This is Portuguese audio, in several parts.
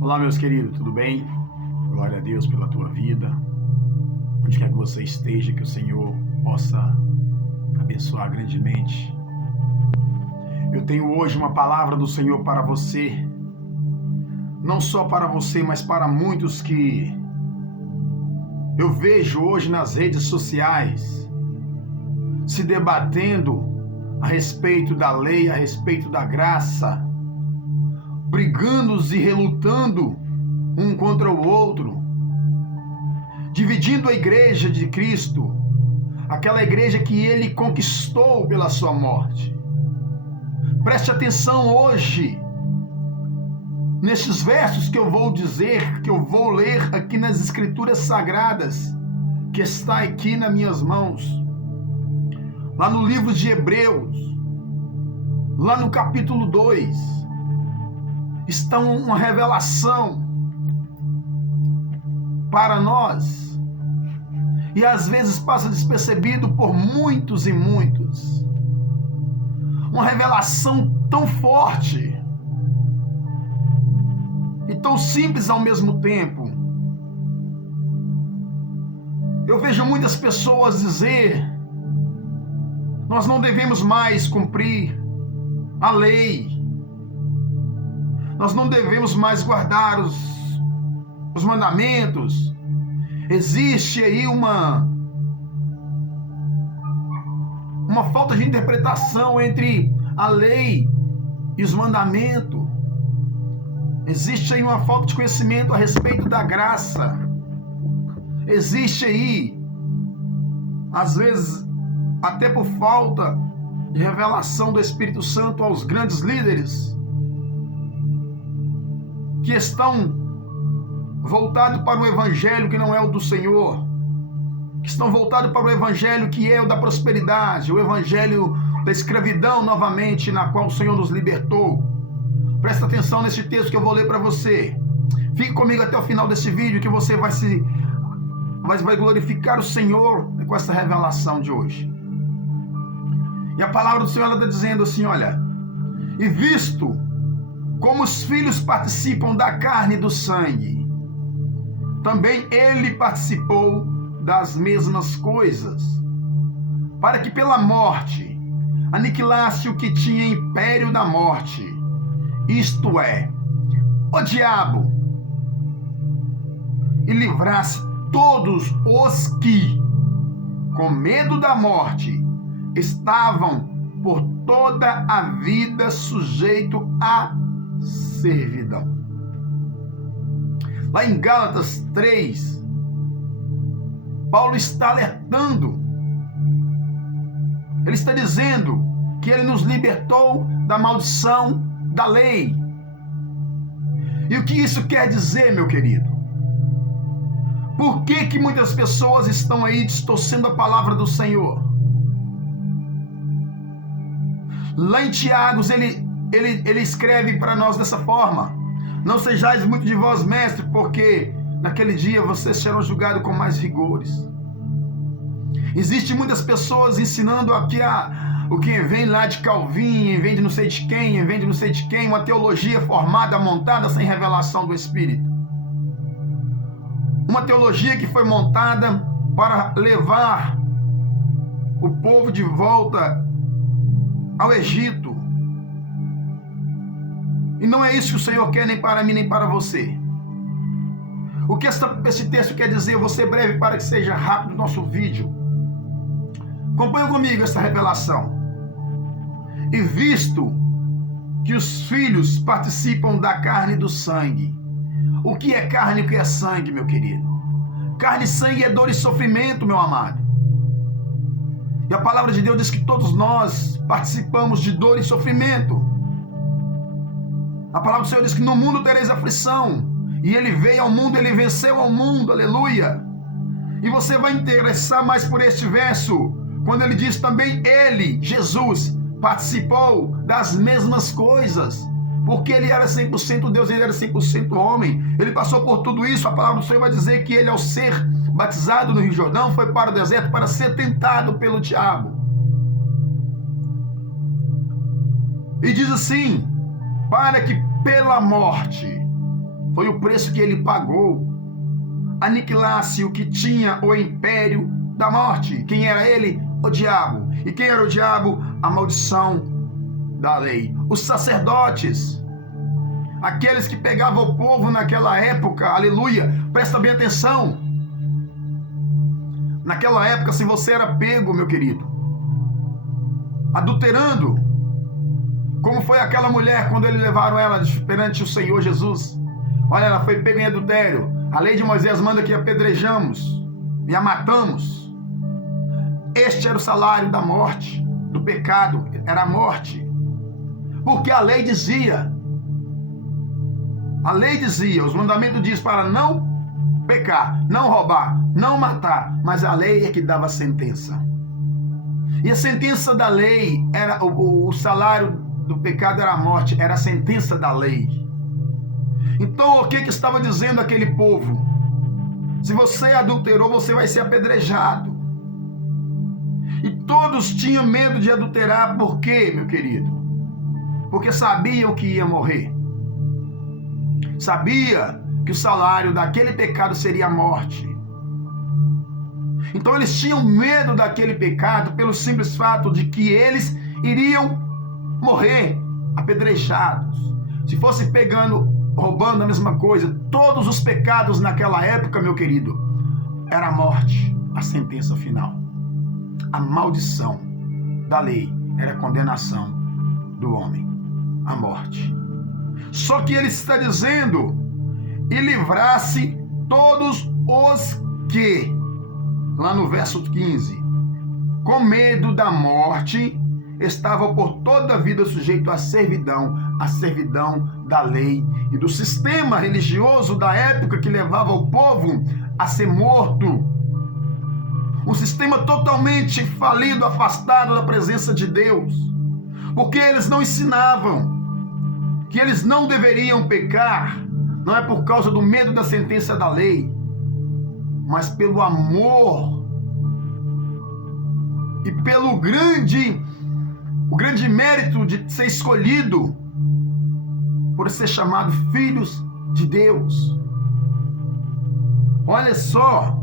Olá, meus queridos, tudo bem? Glória a Deus pela tua vida. Onde quer que você esteja, que o Senhor possa abençoar grandemente. Eu tenho hoje uma palavra do Senhor para você, não só para você, mas para muitos que eu vejo hoje nas redes sociais se debatendo a respeito da lei, a respeito da graça, brigando e relutando um contra o outro, dividindo a igreja de Cristo, aquela igreja que ele conquistou pela sua morte. Preste atenção hoje, nesses versos que eu vou dizer, que eu vou ler aqui nas Escrituras Sagradas, que está aqui nas minhas mãos, lá no livro de Hebreus, lá no capítulo 2, está uma revelação para nós, e às vezes passa despercebido por muitos e muitos. Uma revelação tão forte e tão simples ao mesmo tempo. Eu vejo muitas pessoas dizer: nós não devemos mais cumprir a lei, nós não devemos mais guardar os mandamentos. Existe aí uma falta de interpretação entre a lei e os mandamentos. Existe aí uma falta de conhecimento a respeito da graça. Existe aí, às vezes, até por falta de revelação do Espírito Santo aos grandes líderes, que estão voltados para o evangelho que não é o do Senhor, que estão voltados para o evangelho que é o da prosperidade, o evangelho da escravidão novamente, na qual o Senhor nos libertou. Presta atenção nesse texto que eu vou ler para você. Fique comigo até o final desse vídeo, que você vai glorificar o Senhor com essa revelação de hoje. E a palavra do Senhor, ela está dizendo assim, olha: e visto como os filhos participam da carne e do sangue, também ele participou das mesmas coisas, para que pela morte aniquilasse o que tinha império da morte, isto é, o diabo, e livrasse todos os que, com medo da morte, estavam por toda a vida sujeitos a servidão. Lá em Gálatas 3, Paulo está alertando. Ele está dizendo que ele nos libertou da maldição da lei. E o que isso quer dizer, meu querido? Por que muitas pessoas estão aí distorcendo a palavra do Senhor? Lá em Tiago, ele escreve para nós dessa forma: não sejais muito de vós, mestre, porque naquele dia vocês serão julgados com mais rigores. Existem muitas pessoas ensinando aqui o que vem lá de Calvin, vem de não sei de quem, vem de não sei de quem, uma teologia formada, montada sem revelação do Espírito. Uma teologia que foi montada para levar o povo de volta ao Egito. E não é isso que o Senhor quer, nem para mim, nem para você. O que esse texto quer dizer? Eu vou ser breve para que seja rápido o nosso vídeo. Acompanhe comigo essa revelação. E visto que os filhos participam da carne e do sangue. O que é carne e o que é sangue, meu querido? Carne e sangue é dor e sofrimento, meu amado. E a palavra de Deus diz que todos nós participamos de dor e sofrimento. A palavra do Senhor diz que no mundo tereis aflição. E ele veio ao mundo, ele venceu ao mundo, aleluia. E você vai interessar mais por este verso, quando ele diz também ele, Jesus, participou das mesmas coisas. Porque ele era 100% Deus, ele era 100% homem. Ele passou por tudo isso. A palavra do Senhor vai dizer que ele, ao ser batizado no Rio Jordão, foi para o deserto para ser tentado pelo diabo. E diz assim: para que pela morte Foi o preço que ele pagou. Aniquilasse o que tinha o império da morte. Quem era ele? O diabo. E quem era o diabo? A maldição da lei. Os sacerdotes, aqueles que pegavam o povo naquela época, aleluia, presta bem atenção. Naquela época, se você era pego, meu querido, adulterando, como foi aquela mulher quando eles levaram ela perante o Senhor Jesus, olha, ela foi pega em adultério. A lei de Moisés manda que apedrejamos e a matamos. Este era o salário da morte, do pecado, era a morte. Porque a lei dizia, os mandamentos dizem para não pecar, não roubar, não matar, mas a lei é que dava a sentença. E a sentença da lei, era o salário do pecado era a morte, era a sentença da lei. Então, o que estava dizendo aquele povo? Se você adulterou, você vai ser apedrejado. E todos tinham medo de adulterar. Por quê, meu querido? Porque sabiam que ia morrer. Sabia que o salário daquele pecado seria a morte. Então eles tinham medo daquele pecado pelo simples fato de que eles iriam morrer apedrejados. Se fosse roubando a mesma coisa, todos os pecados naquela época, meu querido, era a morte, a sentença final. A maldição da lei era a condenação do homem, a morte. Só que ele está dizendo, e livrasse todos os que, lá no verso 15, com medo da morte, estavam por toda a vida sujeitos à servidão da lei e do sistema religioso da época que levava o povo a ser morto. Um sistema totalmente falido, afastado da presença de Deus. Porque eles não ensinavam que eles não deveriam pecar, não é por causa do medo da sentença da lei, mas pelo amor e pelo o grande mérito de ser escolhido por ser chamado filhos de Deus. Olha só,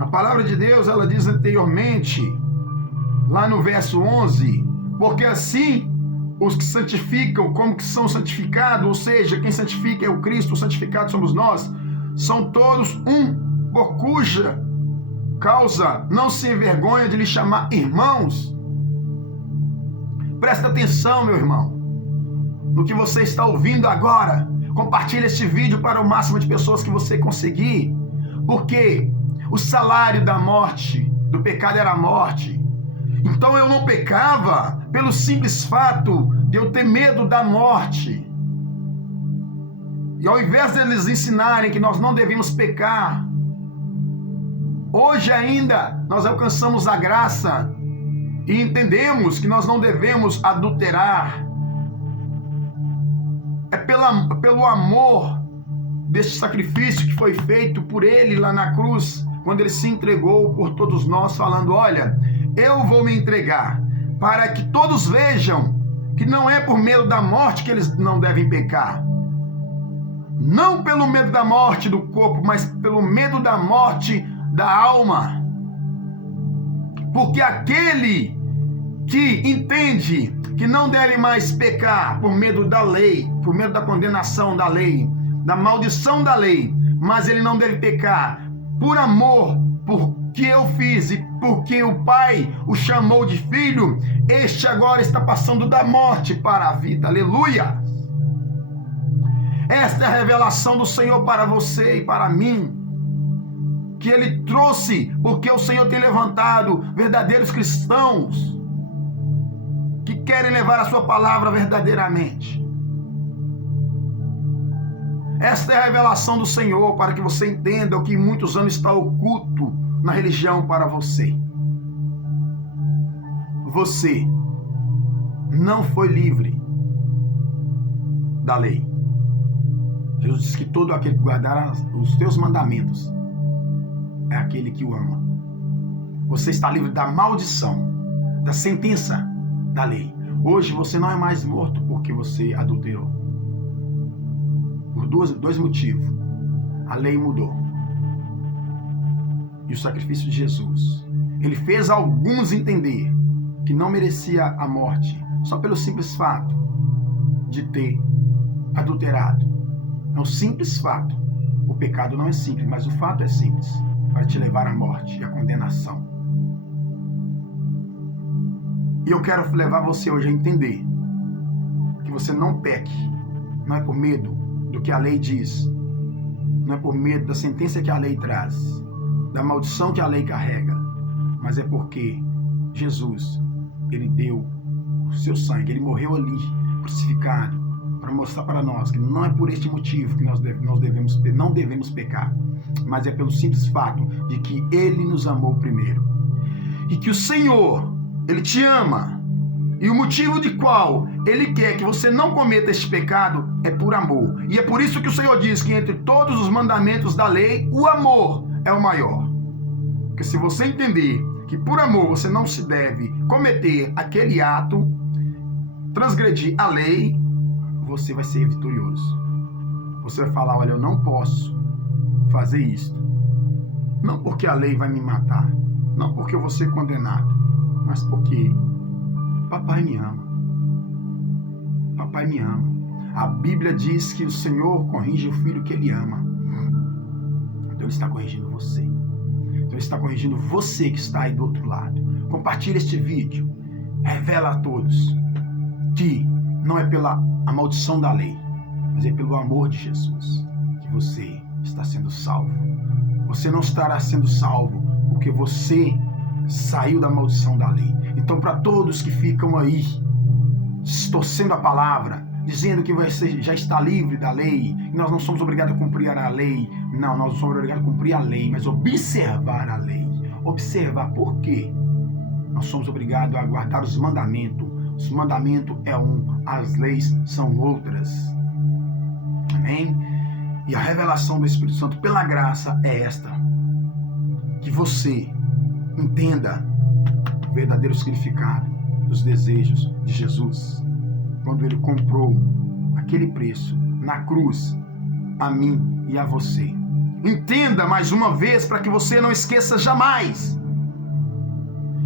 a palavra de Deus, ela diz anteriormente, lá no verso 11, porque assim os que santificam, como que são santificados, ou seja, quem santifica é o Cristo, os santificados somos nós, são todos um, por cuja causa não se envergonha de lhe chamar irmãos. Presta atenção, meu irmão, no que você está ouvindo agora. Compartilhe este vídeo para o máximo de pessoas que você conseguir, porque o salário da morte, do pecado, era a morte. Então eu não pecava pelo simples fato de eu ter medo da morte. E ao invés deles ensinarem que nós não devemos pecar, hoje ainda nós alcançamos a graça e entendemos que nós não devemos adulterar. É pelo amor deste sacrifício que foi feito por ele lá na cruz, quando ele se entregou por todos nós, falando, olha, eu vou me entregar, para que todos vejam que não é por medo da morte que eles não devem pecar. Não pelo medo da morte do corpo, mas pelo medo da morte da alma. Porque aquele que entende que não deve mais pecar por medo da lei, por medo da condenação da lei, da maldição da lei, mas ele não deve pecar por amor, porque eu fiz e porque o Pai o chamou de filho, este agora está passando da morte para a vida. Aleluia! Esta é a revelação do Senhor para você e para mim, que Ele trouxe, porque o Senhor tem levantado verdadeiros cristãos que querem levar a sua palavra verdadeiramente. Esta é a revelação do Senhor para que você entenda o que muitos anos está oculto na religião para você. Você não foi livre da lei. Jesus disse que todo aquele que guardar os teus mandamentos é aquele que o ama. Você está livre da maldição, da sentença da lei. Hoje você não é mais morto porque você adulterou. dois motivos. A lei mudou. E o sacrifício de Jesus, ele fez alguns entender que não merecia a morte, só pelo simples fato de ter adulterado. É um simples fato. O pecado não é simples, mas o fato é simples, para te levar à morte e à condenação. E eu quero levar você hoje a entender que você não peque, não é por medo do que a lei diz, não é por medo da sentença que a lei traz, da maldição que a lei carrega, mas é porque Jesus, ele deu o seu sangue, ele morreu ali, crucificado, para mostrar para nós que não é por este motivo que nós não devemos pecar, mas é pelo simples fato de que ele nos amou primeiro. E que o Senhor, ele te ama. E o motivo de qual ele quer que você não cometa este pecado é por amor. E é por isso que o Senhor diz que entre todos os mandamentos da lei, o amor é o maior. Porque se você entender que por amor você não se deve cometer aquele ato, transgredir a lei, você vai ser vitorioso. Você vai falar, olha, eu não posso fazer isso. Não porque a lei vai me matar, não porque eu vou ser condenado, mas porque papai me ama. Papai me ama. A Bíblia diz que o Senhor corrige o filho que ele ama. Então ele está corrigindo você. Então ele está corrigindo você que está aí do outro lado. Compartilhe este vídeo. Revela a todos que não é pela a maldição da lei, mas é pelo amor de Jesus que você está sendo salvo. Você não estará sendo salvo porque você saiu da maldição da lei. Então, para todos que ficam aí distorcendo a palavra, dizendo que você já está livre da lei, e nós não somos obrigados a cumprir a lei. Não, nós não somos obrigados a cumprir a lei, mas observar a lei. Observar por quê? Nós somos obrigados a guardar os mandamentos. Os mandamentos é um, as leis são outras. Amém? E a revelação do Espírito Santo pela graça é esta. Que você entenda o verdadeiro significado dos desejos de Jesus. Quando ele comprou aquele preço na cruz, a mim e a você. Entenda mais uma vez para que você não esqueça jamais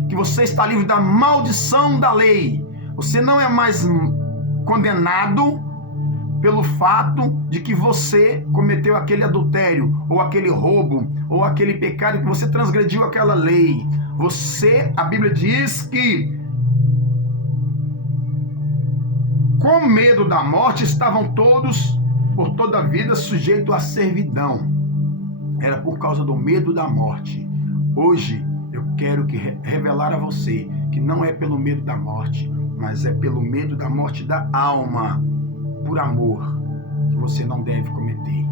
que você está livre da maldição da lei. Você não é mais condenado pelo fato de que você cometeu aquele adultério, ou aquele roubo, ou aquele pecado, que você transgrediu aquela lei. Você, a Bíblia diz que com medo da morte estavam todos, por toda a vida, sujeitos à servidão. Era por causa do medo da morte. Hoje, eu quero revelar a você que não é pelo medo da morte, mas é pelo medo da morte da alma, por amor, que você não deve cometer